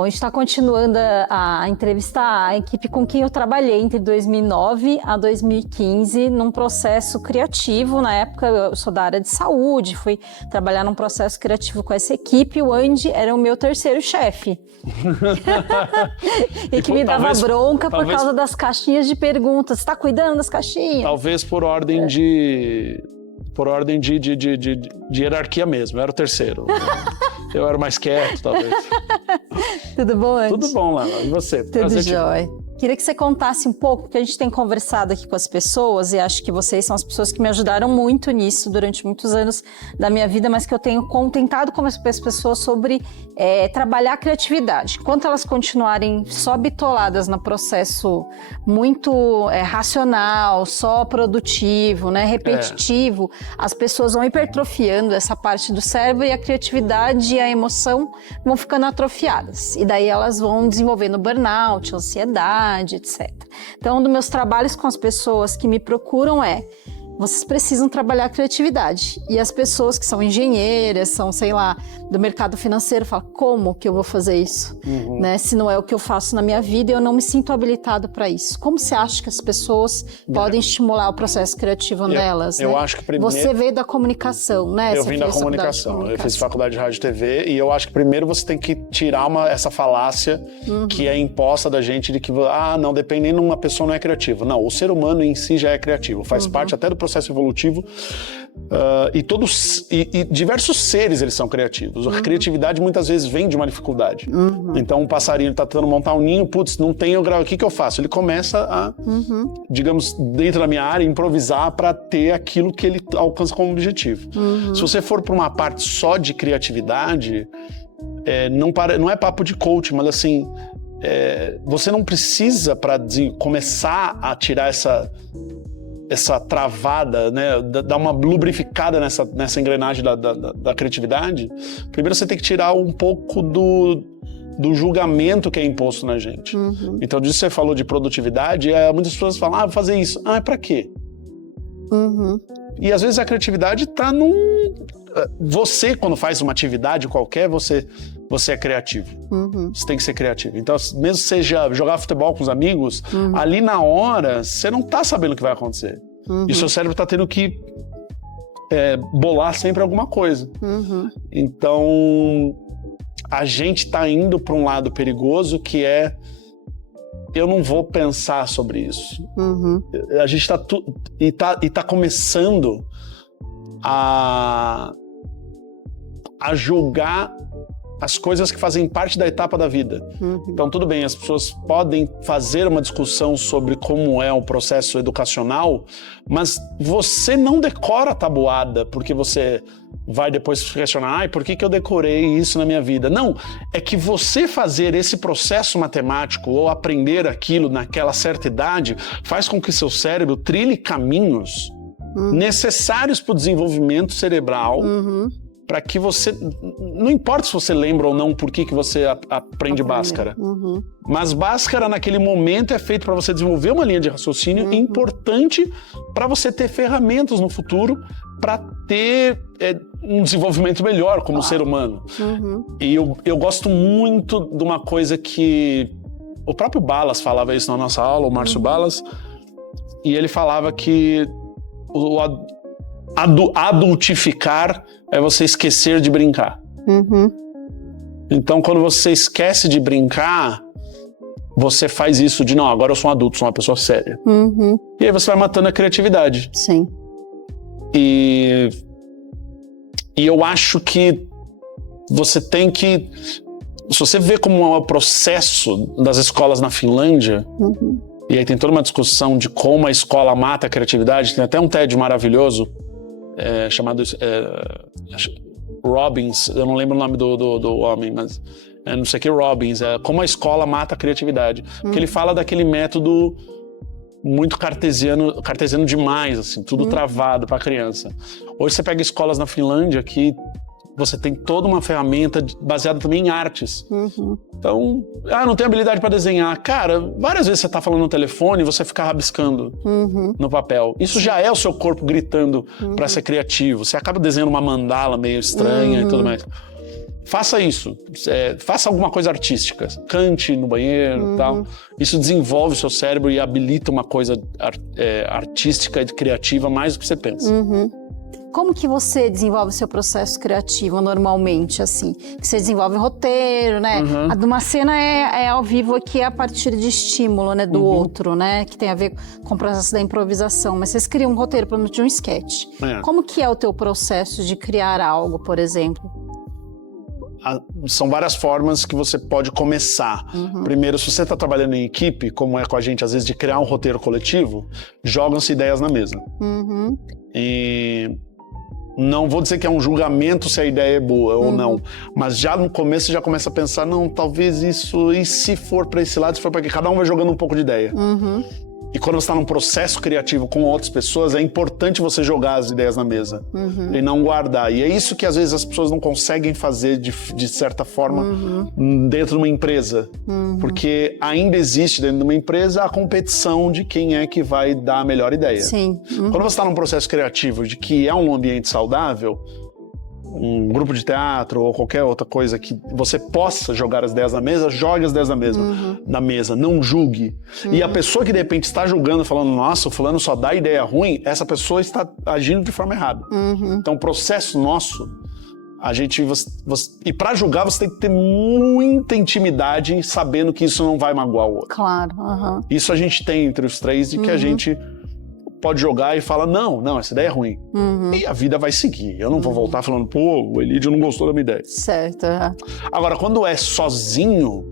Bom, a gente está continuando a entrevistar a equipe com quem eu trabalhei entre 2009 a 2015 num processo criativo. Na época, eu sou da área de saúde, fui trabalhar num processo criativo com essa equipe. O Andy era o meu terceiro chefe. E que me dava bronca por causa das caixinhas de perguntas. Você está cuidando das caixinhas? Talvez por ordem de hierarquia mesmo. Eu era o terceiro. Eu era mais quieto, talvez. Tudo bom, Andy? Tudo bom, Lela. E você? Tudo jóia. Queria que você contasse um pouco, porque a gente tem conversado aqui com as pessoas, e acho que vocês são as pessoas que me ajudaram muito nisso durante muitos anos da minha vida, mas que eu tenho tentado conversar com as pessoas sobre trabalhar a criatividade. Enquanto elas continuarem só bitoladas no processo muito racional, só produtivo, né, repetitivo, as pessoas vão hipertrofiando essa parte do cérebro e a criatividade e a emoção vão ficando atrofiadas. E daí elas vão desenvolvendo burnout, ansiedade, etc. Então, um dos meus trabalhos com as pessoas que me procuram vocês precisam trabalhar a criatividade. E as pessoas que são engenheiras, são, sei lá, do mercado financeiro, falam, como que eu vou fazer isso? Né? Se não é o que eu faço na minha vida, eu não me sinto habilitado para isso. Como você acha que as pessoas podem estimular o processo criativo nelas? Eu né? acho que primeiro... Você veio da comunicação, né? Eu vim da comunicação. Eu fiz faculdade de rádio e TV, e eu acho que primeiro você tem que tirar essa falácia que é imposta da gente de que, não, dependendo de uma pessoa não é criativa. Não, o ser humano em si já é criativo, faz parte até do processo evolutivo, e diversos seres eles são criativos. A criatividade muitas vezes vem de uma dificuldade. Então um passarinho está tentando montar um ninho, não tem o grau, o que eu faço? Ele começa a, digamos, dentro da minha área, improvisar para ter aquilo que ele alcança como objetivo. Se você for para uma parte só de criatividade, não é papo de coach, mas assim, você não precisa, para começar a tirar essa travada, né, dar uma lubrificada nessa engrenagem da criatividade. Primeiro você tem que tirar um pouco do julgamento que é imposto na gente. Então, disso que você falou de produtividade, muitas pessoas falam, vou fazer isso. É pra quê? E às vezes a criatividade tá Você, quando faz uma atividade qualquer, você é criativo. Você tem que ser criativo. Então, mesmo que seja jogar futebol com os amigos, ali na hora, você não tá sabendo o que vai acontecer. E o seu cérebro tá tendo que bolar sempre alguma coisa. Então, a gente tá indo para um lado perigoso que eu não vou pensar sobre isso. A gente tá começando a julgar as coisas que fazem parte da etapa da vida. Então, tudo bem, as pessoas podem fazer uma discussão sobre como é o processo educacional, mas você não decora a tabuada porque você vai depois questionar, por que eu decorei isso na minha vida? Não, é que você fazer esse processo matemático ou aprender aquilo naquela certa idade faz com que seu cérebro trilhe caminhos necessários para o desenvolvimento cerebral, para que você... Não importa se você lembra ou não por que você aprende Bhaskara. Mas Bhaskara, naquele momento, é feito para você desenvolver uma linha de raciocínio importante para você ter ferramentas no futuro para ter um desenvolvimento melhor como ser humano. E eu gosto muito de uma coisa que... O próprio Balas falava isso na nossa aula, o Márcio Balas, e ele falava que adultificar é você esquecer de brincar. Então, quando você esquece de brincar, você faz isso de, não, agora eu sou um adulto, sou uma pessoa séria. E aí você vai matando a criatividade. Sim. E eu acho que você tem que... Se você vê como é o processo das escolas na Finlândia, e aí tem toda uma discussão de como a escola mata a criatividade, tem até um TED maravilhoso, chamado Robbins, eu não lembro o nome do homem, mas não sei o que Robbins, como a escola mata a criatividade. Porque ele fala daquele método muito cartesiano demais, assim, tudo travado para a criança. Hoje você pega escolas na Finlândia que você tem toda uma ferramenta baseada também em artes. Então, não tenho habilidade para desenhar. Cara, várias vezes você tá falando no telefone e você fica rabiscando no papel. Isso já é o seu corpo gritando para ser criativo. Você acaba desenhando uma mandala meio estranha e tudo mais. faça isso. Faça alguma coisa artística. Cante no banheiro e tal. Isso desenvolve o seu cérebro e habilita uma coisa artística e criativa mais do que você pensa. Como que você desenvolve o seu processo criativo normalmente, assim? Você desenvolve roteiro, né? A de uma cena é ao vivo aqui a partir de estímulo, né? Do outro, né? Que tem a ver com o processo da improvisação. Mas vocês criam um roteiro de um sketch. Como que é o teu processo de criar algo, por exemplo? São várias formas que você pode começar. Primeiro, se você está trabalhando em equipe, como é com a gente, às vezes, de criar um roteiro coletivo, jogam-se ideias na mesa. E não vou dizer que é um julgamento se a ideia é boa ou não, mas já no começo você já começa a pensar, não, talvez isso, e se for para esse lado, se for para aqui, cada um vai jogando um pouco de ideia. E quando você está num processo criativo com outras pessoas, é importante você jogar as ideias na mesa e não guardar. E é isso que às vezes as pessoas não conseguem fazer de certa forma dentro de uma empresa. Porque ainda existe dentro de uma empresa a competição de quem é que vai dar a melhor ideia. Sim. Quando você está num processo criativo de que é um ambiente saudável, um grupo de teatro ou qualquer outra coisa que você possa jogar as ideias na mesa, jogue as ideias na mesa, não julgue. E a pessoa que de repente está julgando, falando, nossa, o fulano só dá ideia ruim, essa pessoa está agindo de forma errada. Então o processo nosso, e para julgar você tem que ter muita intimidade sabendo que isso não vai magoar o outro. Claro. Isso a gente tem entre os três, de que a gente pode jogar e fala, não, essa ideia é ruim. E a vida vai seguir. Eu não vou voltar falando, pô, o Elídio não gostou da minha ideia. Certo. Agora, quando é sozinho,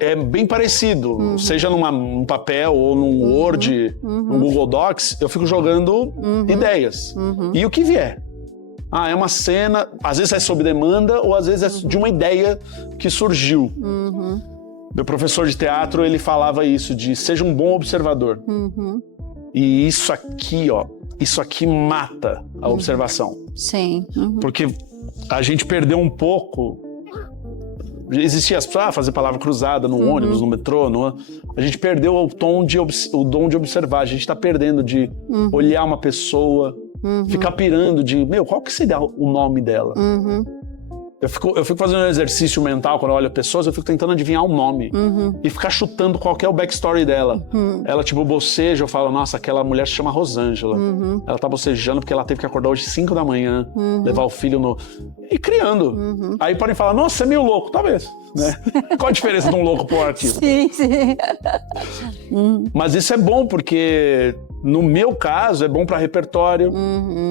é bem parecido. Seja num papel ou num Word, no Google Docs, eu fico jogando ideias. E o que vier. É uma cena, às vezes é sob demanda ou às vezes é de uma ideia que surgiu. Meu professor de teatro, ele falava isso, de seja um bom observador. E isso aqui mata a observação. Sim. Porque a gente perdeu um pouco. Existia as pessoas, fazer palavra cruzada no ônibus, no metrô. A gente perdeu o dom de observar. A gente está perdendo de olhar uma pessoa, ficar pirando de, qual que seria o nome dela? Eu fico fazendo um exercício mental quando eu olho pessoas, eu fico tentando adivinhar o nome. E ficar chutando qual que é o backstory dela. Ela, boceja, eu falo, nossa, aquela mulher se chama Rosângela. Ela tá bocejando porque ela teve que acordar hoje 5 da manhã, levar o filho no... E criando. Aí podem falar, nossa, você é meio louco. Talvez, né? Qual a diferença de um louco pro artista? Sim. Mas isso é bom porque... No meu caso, é bom para repertório,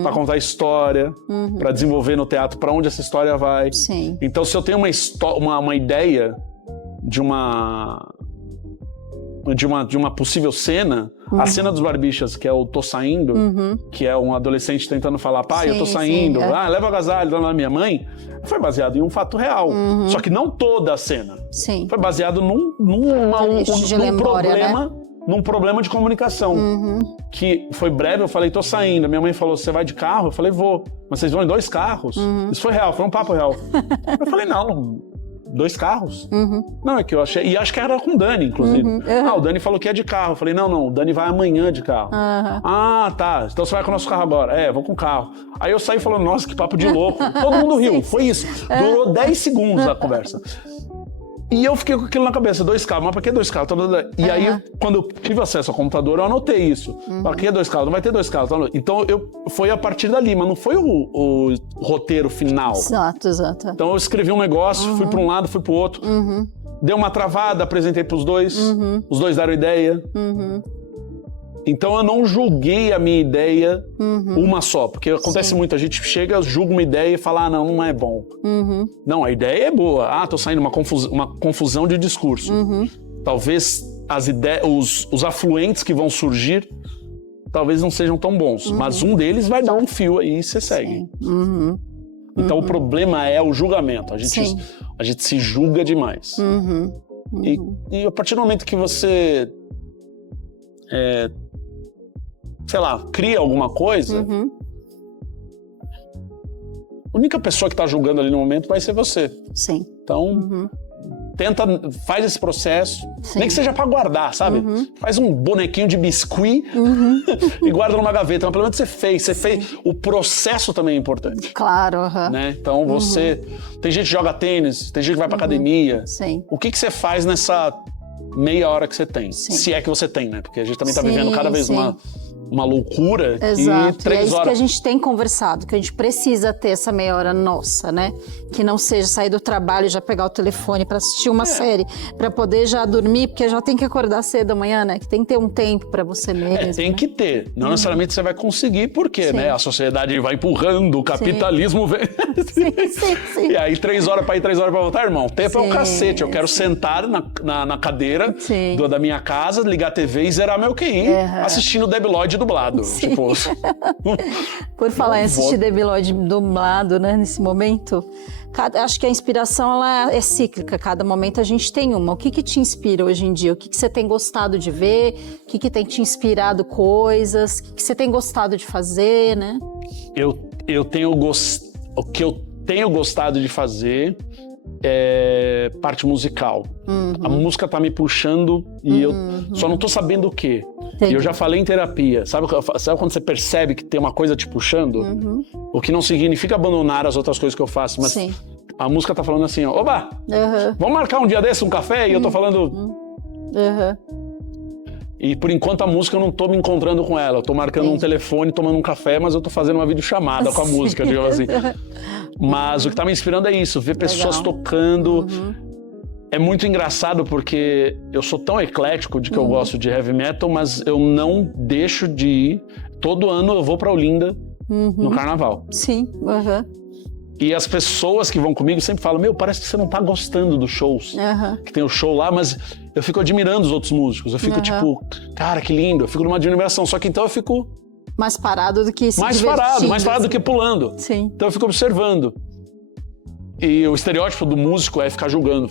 para contar história, para desenvolver no teatro para onde essa história vai. Sim. Então, se eu tenho uma ideia de uma possível cena, a cena dos Barbichas, que é o Tô Saindo, que é um adolescente tentando falar, pai, eu tô saindo, leva o agasalho lá na minha mãe, foi baseado em um fato real. Só que não toda a cena. Sim. Foi baseado num problema... Né? Num problema de comunicação, que foi breve, eu falei, tô saindo. Minha mãe falou, você vai de carro? Eu falei, vou. Mas vocês vão em 2 carros? Isso foi real, foi um papo real. Eu falei, não, 2 carros? Não, é que eu achei, e acho que era com o Dani, inclusive. O Dani falou que é de carro. Eu falei, não, o Dani vai amanhã de carro. Tá, então você vai com o nosso carro agora. Vou com o carro. Aí eu saí falando, nossa, que papo de louco. Todo mundo riu, foi isso. Durou 10 segundos a conversa. E eu fiquei com aquilo na cabeça, 2 carros, mas pra que 2 carros? E aí, quando eu tive acesso ao computador, eu anotei isso. Pra que 2 carros? Não vai ter 2 carros. Então, foi a partir dali, mas não foi o roteiro final. Exato. Então, eu escrevi um negócio, fui pra um lado, fui pro outro. Deu uma travada, apresentei pros dois. Os dois deram ideia. Então, eu não julguei a minha ideia uma só. Porque acontece muito, a gente chega, julga uma ideia e fala, não é bom. Não, a ideia é boa. Tô saindo uma confusão de discurso. Talvez os afluentes que vão surgir, talvez não sejam tão bons. Mas um deles vai dar um fio aí e você segue. Então, o problema é o julgamento. A gente se julga demais. E a partir do momento que você... cria alguma coisa, a única pessoa que está julgando ali no momento vai ser você. Sim. Então, tenta, faz esse processo, nem que seja pra guardar, sabe? Faz um bonequinho de biscuit e guarda numa gaveta, mas pelo menos você fez. O processo também é importante. Claro, né? Então tem gente que joga tênis, tem gente que vai pra academia. Sim. O que você faz nessa meia hora que você tem? Sim. Se é que você tem, né? Porque a gente também tá vivendo cada vez uma loucura. Exato. E 3 é isso horas... que a gente tem conversado, que a gente precisa ter essa meia hora nossa, né? Que não seja sair do trabalho e já pegar o telefone para assistir uma série, para poder já dormir, porque já tem que acordar cedo amanhã, né? Que tem que ter um tempo para você mesmo. Tem que ter. Não necessariamente você vai conseguir, porque né? A sociedade vai empurrando, o capitalismo vem. Sim. E aí 3 horas para ir, 3 horas para voltar, irmão. Tempo é o cacete. Eu quero sentar na cadeira da minha casa, ligar a TV e zerar meu QI, assistindo Debi Lloyd dublado. Tipo... Por falar em assistir Debi Lloyd dublado, né, nesse momento, acho que a inspiração ela é cíclica, cada momento a gente tem uma. O que te inspira hoje em dia? O que você tem gostado de ver? O que tem te inspirado coisas? O que você tem gostado de fazer, né? O que eu tenho gostado de fazer é parte musical. A música tá me puxando e eu só não tô sabendo o quê. E eu já falei em terapia. Sabe quando você percebe que tem uma coisa te puxando? O que não significa abandonar as outras coisas que eu faço, mas a música tá falando assim, ó, oba, vamos marcar um dia desse, um café? E eu tô falando... E por enquanto a música eu não tô me encontrando com ela. Eu tô marcando um telefone, tomando um café, mas eu tô fazendo uma videochamada com a música, digamos assim. Mas o que tá me inspirando é isso, ver pessoas tocando. É muito engraçado porque eu sou tão eclético de que eu gosto de heavy metal, mas eu não deixo de ir. Todo ano eu vou pra Olinda no carnaval. Sim. E as pessoas que vão comigo sempre falam, parece que você não tá gostando dos shows. Que tem o show lá, mas eu fico admirando os outros músicos. Eu fico tipo, cara, que lindo. Eu fico numa admiração. Só que então eu fico... Mais parado do que se mais parado do que pulando. Sim. Então eu fico observando. E o estereótipo do músico é ficar julgando.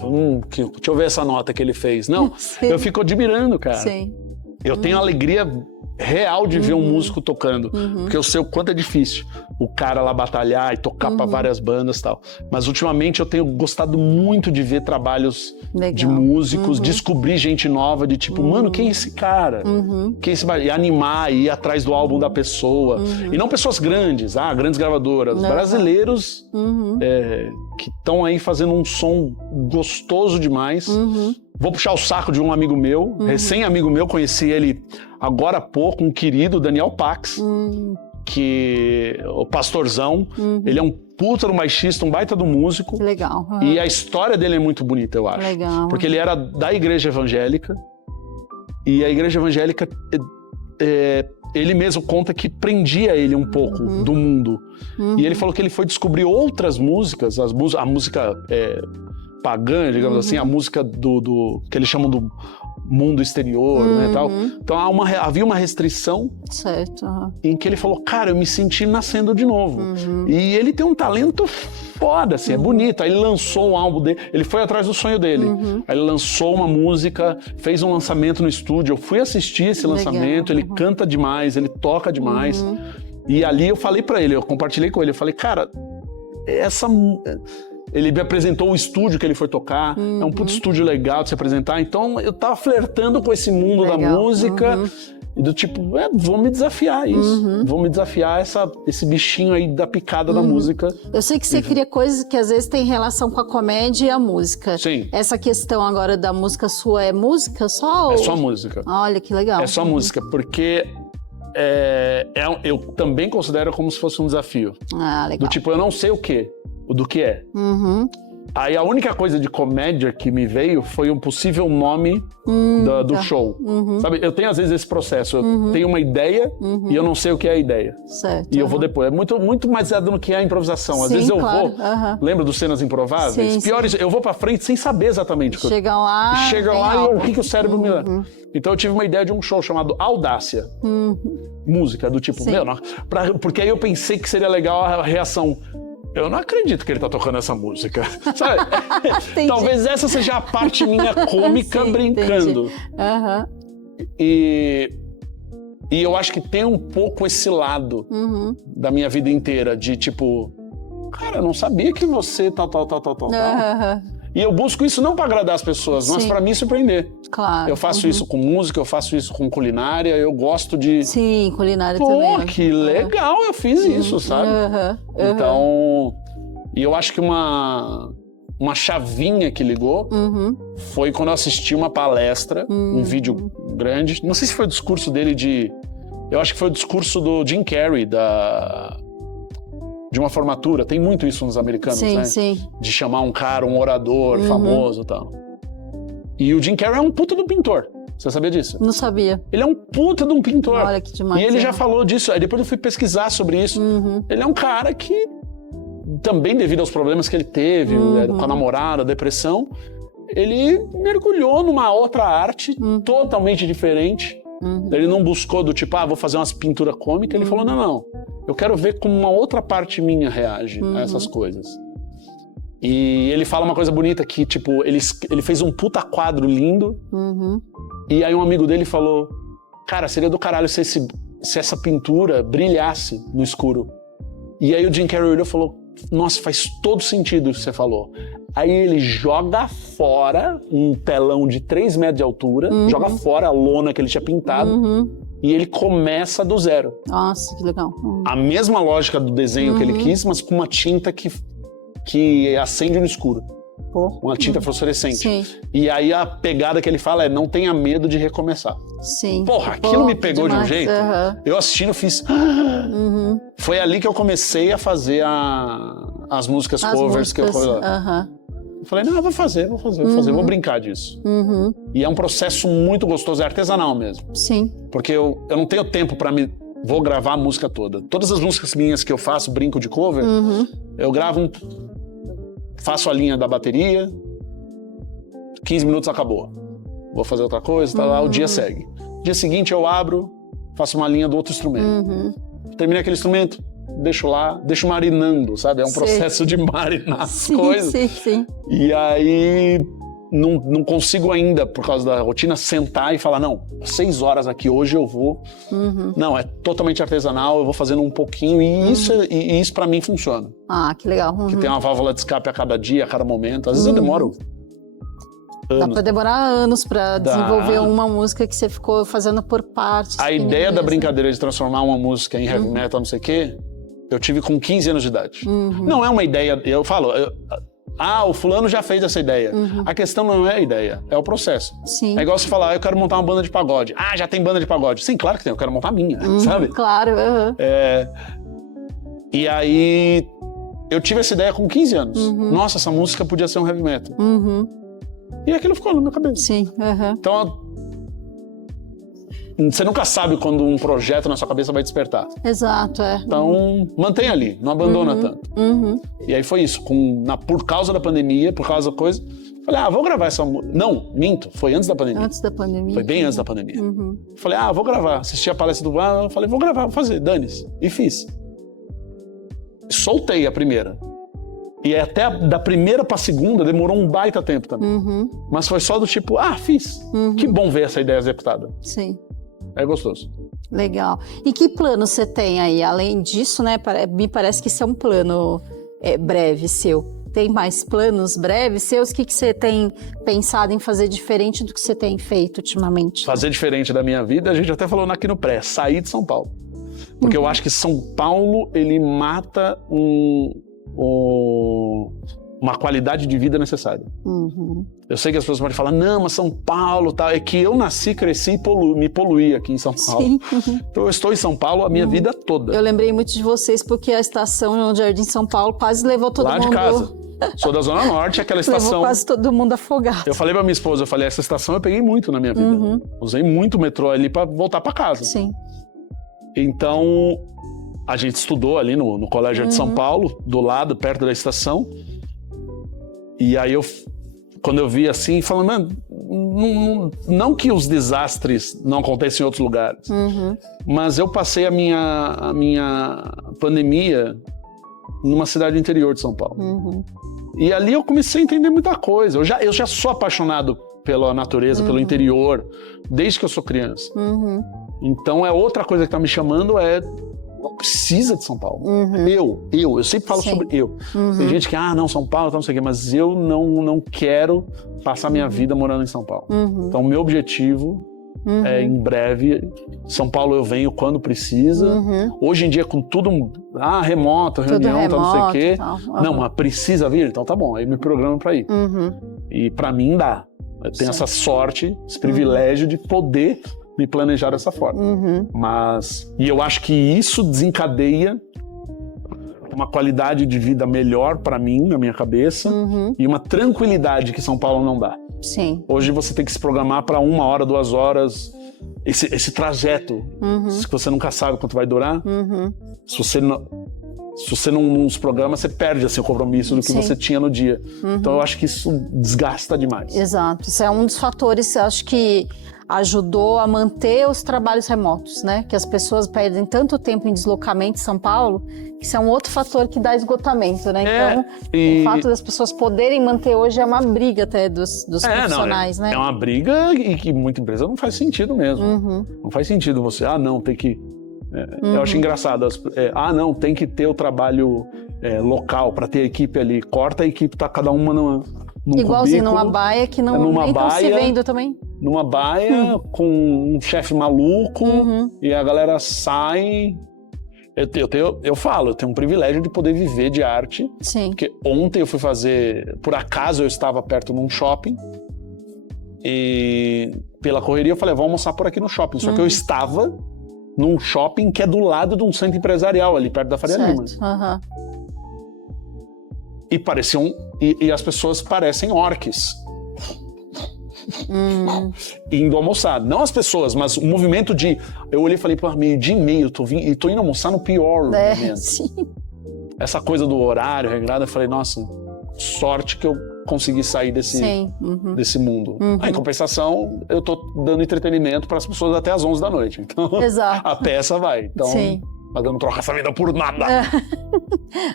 Deixa eu ver essa nota que ele fez. Não, eu fico admirando, cara. Sim. Eu tenho alegria real de ver um músico tocando, porque eu sei o quanto é difícil o cara lá batalhar e tocar pra várias bandas e tal. Mas ultimamente eu tenho gostado muito de ver trabalhos de músicos, descobrir gente nova, de tipo, mano, quem é esse cara? Quem é esse... E animar, ir atrás do álbum da pessoa. E não pessoas grandes, grandes gravadoras, brasileiros que estão aí fazendo um som gostoso demais. Vou puxar o saco de um amigo meu, recém-amigo meu, conheci ele agora há pouco, um querido, Daniel Pax, que o pastorzão, ele é um puta do baixista, um baita do músico. Que legal. E a história dele é muito bonita, eu acho. Legal. Porque ele era da igreja evangélica, e a igreja evangélica, ele mesmo conta que prendia ele um pouco do mundo. E ele falou que ele foi descobrir outras músicas, a música... pagã, digamos assim, a música do que eles chamam do mundo exterior, né, tal. Então havia uma restrição em que ele falou, cara, eu me senti nascendo de novo. E ele tem um talento foda, assim, é bonito. Aí ele lançou um álbum dele, ele foi atrás do sonho dele. Aí ele lançou uma música, fez um lançamento no estúdio, eu fui assistir esse lançamento, ele canta demais, ele toca demais. E ali eu falei pra ele, eu compartilhei com ele, eu falei, cara, ele me apresentou o estúdio que ele foi tocar. É um puto estúdio legal de se apresentar. Então, eu tava flertando com esse mundo da música. E do tipo, vou me desafiar isso. Vou me desafiar esse bichinho aí da picada da música. Eu sei que você cria coisas que às vezes tem relação com a comédia e a música. Sim. Essa questão agora da música sua é música só? É só música. Olha, que legal. É só música, porque... eu também considero como se fosse um desafio. Legal. Do tipo, eu não sei o do que é. Aí a única coisa de comédia que me veio foi um possível nome do show. Sabe, eu tenho às vezes esse processo, eu tenho uma ideia e eu não sei o que é a ideia. Certo. E eu vou depois. É muito mais no que é a improvisação. Às vezes eu vou, lembra dos cenas improváveis? Piores, eu vou pra frente sem saber exatamente o que Chega lá e o que o cérebro me leva. Então eu tive uma ideia de um show chamado Audácia. Música, do tipo, porque aí eu pensei que seria legal a reação. Eu não acredito que ele tá tocando essa música, sabe? Talvez essa seja a parte minha cômica brincando. E eu acho que tem um pouco esse lado da minha vida inteira, de tipo, cara, eu não sabia que você tal. E eu busco isso não para agradar as pessoas, mas para me surpreender. Claro. Eu faço isso com música, eu faço isso com culinária, eu gosto de... Sim, culinária também. Pô, que legal, eu fiz isso, sabe? Então, e eu acho que uma chavinha que ligou foi quando eu assisti uma palestra, um vídeo grande, não sei se foi o discurso dele eu acho que foi o discurso do Jim Carrey, de uma formatura, tem muito isso nos americanos, né? Sim. De chamar um cara, um orador famoso e tal. E o Jim Carrey é um puta de um pintor. Você sabia disso? Não sabia. Ele é um puta de um pintor. Olha que demais. E ele já falou disso. Aí depois eu fui pesquisar sobre isso. Ele é um cara que, também devido aos problemas que ele teve, com a namorada, depressão, ele mergulhou numa outra arte totalmente diferente. Ele não buscou do tipo, vou fazer umas pinturas cômicas. Ele falou, não. Eu quero ver como uma outra parte minha reage a essas coisas. E ele fala uma coisa bonita que, tipo, ele fez um puta quadro lindo. E aí um amigo dele falou, cara, seria do caralho se essa pintura brilhasse no escuro. E aí o Jim Carrey olhou e falou, nossa, faz todo sentido o que você falou. Aí ele joga fora um telão de 3 metros de altura, joga fora a lona que ele tinha pintado, e ele começa do zero. Nossa, que legal. A mesma lógica do desenho que ele quis, mas com uma tinta que acende no escuro. Uma tinta fosforescente. Sim. E aí a pegada que ele fala é, não tenha medo de recomeçar. Sim. Porra, aquilo me pegou de um jeito. Eu assistindo, eu fiz... Foi ali que eu comecei a fazer as músicas covers que eu... Eu falei, não, eu vou fazer, vou brincar disso. E é um processo muito gostoso, é artesanal mesmo. Sim. Porque eu não tenho tempo pra vou gravar a música toda. Todas as músicas minhas que eu faço, brinco de cover, eu gravo faço a linha da bateria, 15 minutos acabou. Vou fazer outra coisa, tá lá, o dia segue. Dia seguinte eu abro, faço uma linha do outro instrumento. Terminei aquele instrumento, deixo lá, deixo marinando, sabe? É um processo de marinar as coisas. Sim. E aí não consigo ainda, por causa da rotina, sentar e falar, não, 6 horas aqui, hoje eu vou. Não, é totalmente artesanal, eu vou fazendo um pouquinho e isso pra mim funciona. Ah, que legal. Que tem uma válvula de escape a cada dia, a cada momento. Às vezes eu demoro anos. Dá pra demorar anos pra desenvolver uma música que você ficou fazendo por partes. A ideia da brincadeira de transformar uma música em heavy metal, não sei o quê, eu tive com 15 anos de idade. Não é uma ideia, eu falo... o fulano já fez essa ideia. A questão não é a ideia, é o processo. Sim. É igual você falar, eu quero montar uma banda de pagode. Já tem banda de pagode. Sim, claro que tem, eu quero montar a minha, sabe? Claro. E aí, eu tive essa ideia com 15 anos. Nossa, essa música podia ser um heavy metal. E aquilo ficou na minha cabeça. Sim. Então, você nunca sabe quando um projeto na sua cabeça vai despertar. Exato, Então, mantém ali, não abandona tanto. E aí foi isso, por causa da pandemia, por causa da coisa, falei, vou gravar essa música. Não, minto, foi antes da pandemia. Antes da pandemia. Foi bem antes da pandemia. Falei, vou gravar. Assisti a palestra do eu falei, vou gravar, vou fazer, dane-se. E fiz. Soltei a primeira. E até da primeira pra segunda demorou um baita tempo também. Mas foi só do tipo, fiz. Que bom ver essa ideia executada. Sim. É gostoso. Legal. E que plano você tem aí? Além disso, né? Me parece que isso é um plano breve seu. Tem mais planos breves seus? O que você tem pensado em fazer diferente do que você tem feito ultimamente? Fazer diferente da minha vida, a gente até falou aqui no pré, sair de São Paulo. Porque eu acho que São Paulo, ele mata uma qualidade de vida necessária. Eu sei que as pessoas podem falar, não, mas São Paulo, tá. É que eu nasci, cresci e me poluí aqui em São Paulo. Sim. Então eu estou em São Paulo a minha vida toda. Eu lembrei muito de vocês porque a estação no Jardim São Paulo quase levou todo mundo... Lá de casa. Sou da Zona Norte, aquela estação... Levou quase todo mundo afogado. Eu falei pra minha esposa, essa estação eu peguei muito na minha vida. Usei muito o metrô ali pra voltar pra casa. Sim. Então, a gente estudou ali no Colégio de São Paulo, do lado, perto da estação. E aí, quando eu vi assim, falando, mano, não que os desastres não aconteçam em outros lugares, mas eu passei a minha pandemia numa cidade interior de São Paulo. E ali eu comecei a entender muita coisa. Eu já sou apaixonado pela natureza, pelo interior, desde que eu sou criança. Então, outra coisa que tá me chamando Paulo precisa de São Paulo. Eu sempre falo sobre eu. Tem gente que, não, São Paulo, não sei o quê, mas eu não quero passar minha vida morando em São Paulo. Então, o meu objetivo é, em breve, São Paulo eu venho quando precisa. Hoje em dia, com tudo remoto, reunião, remoto, não sei o quê. Não, mas precisa vir? Então tá bom, aí me programo para ir. E para mim dá. Eu tenho essa sorte, esse privilégio de poder me planejar dessa forma. E eu acho que isso desencadeia uma qualidade de vida melhor para mim, na minha cabeça, e uma tranquilidade que São Paulo não dá. Sim. Hoje você tem que se programar para 1 hora, 2 horas, esse trajeto, que você nunca sabe quanto vai durar. Se você não se programa, você perde assim, o compromisso do que você tinha no dia. Então eu acho que isso desgasta demais. Exato. Isso é um dos fatores, eu acho que ajudou a manter os trabalhos remotos, né? Que as pessoas perdem tanto tempo em deslocamento em São Paulo, que isso é um outro fator que dá esgotamento, né? Então, o fato das pessoas poderem manter hoje é uma briga até dos profissionais, né? É uma briga e que muita empresa não faz sentido mesmo. Não faz sentido você, tem que... Eu acho engraçado, não, tem que ter o trabalho local para ter a equipe ali. Corta a equipe, tá cada uma num igualzinho cubículo, numa baia que não nem estão se vendo também. Numa baia com um chefe maluco e a galera sai. Eu falo, eu tenho um privilégio de poder viver de arte. Sim. Porque ontem eu fui fazer, por acaso eu estava perto num shopping e pela correria eu falei, vou almoçar por aqui no shopping. Só que eu estava num shopping que é do lado de um centro empresarial ali perto da Faria Lima. E pareciam e as pessoas parecem orques. Indo almoçar. Não as pessoas, mas o movimento de... Eu olhei e falei, meio-dia e meio, tô indo almoçar no pior momento. Sim. Essa coisa do horário regrado, eu falei, nossa, sorte que eu consegui sair desse mundo. Em compensação, eu tô dando entretenimento para as pessoas até às 11 da noite. Então, a peça vai. Então, não troca essa vida por nada.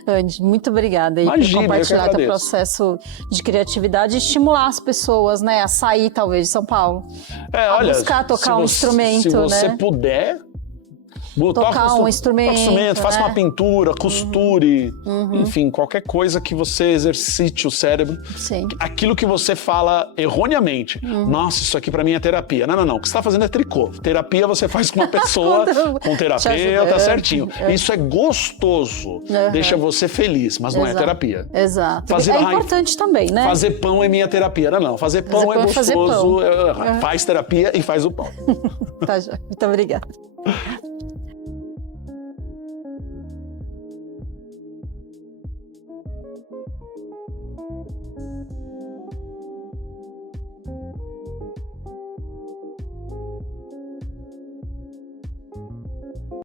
Andy, muito obrigada aí por compartilhar teu processo de criatividade e estimular as pessoas, né, a sair talvez de São Paulo. Olha, buscar tocar um instrumento, se você né? puder, tocar um instrumento, faça uma pintura, costure, enfim, qualquer coisa que você exercite o cérebro. Sim. Aquilo que você fala erroneamente. Nossa, isso aqui pra mim é terapia. Não. O que você tá fazendo é tricô. Terapia você faz com uma pessoa, com um terapeuta, certinho. Isso é gostoso, deixa você feliz, mas não é terapia. Exato. É importante também, né? Fazer pão é minha terapia. Não. Fazer pão é gostoso. Faz terapia e faz o pão. Tá, muito obrigada.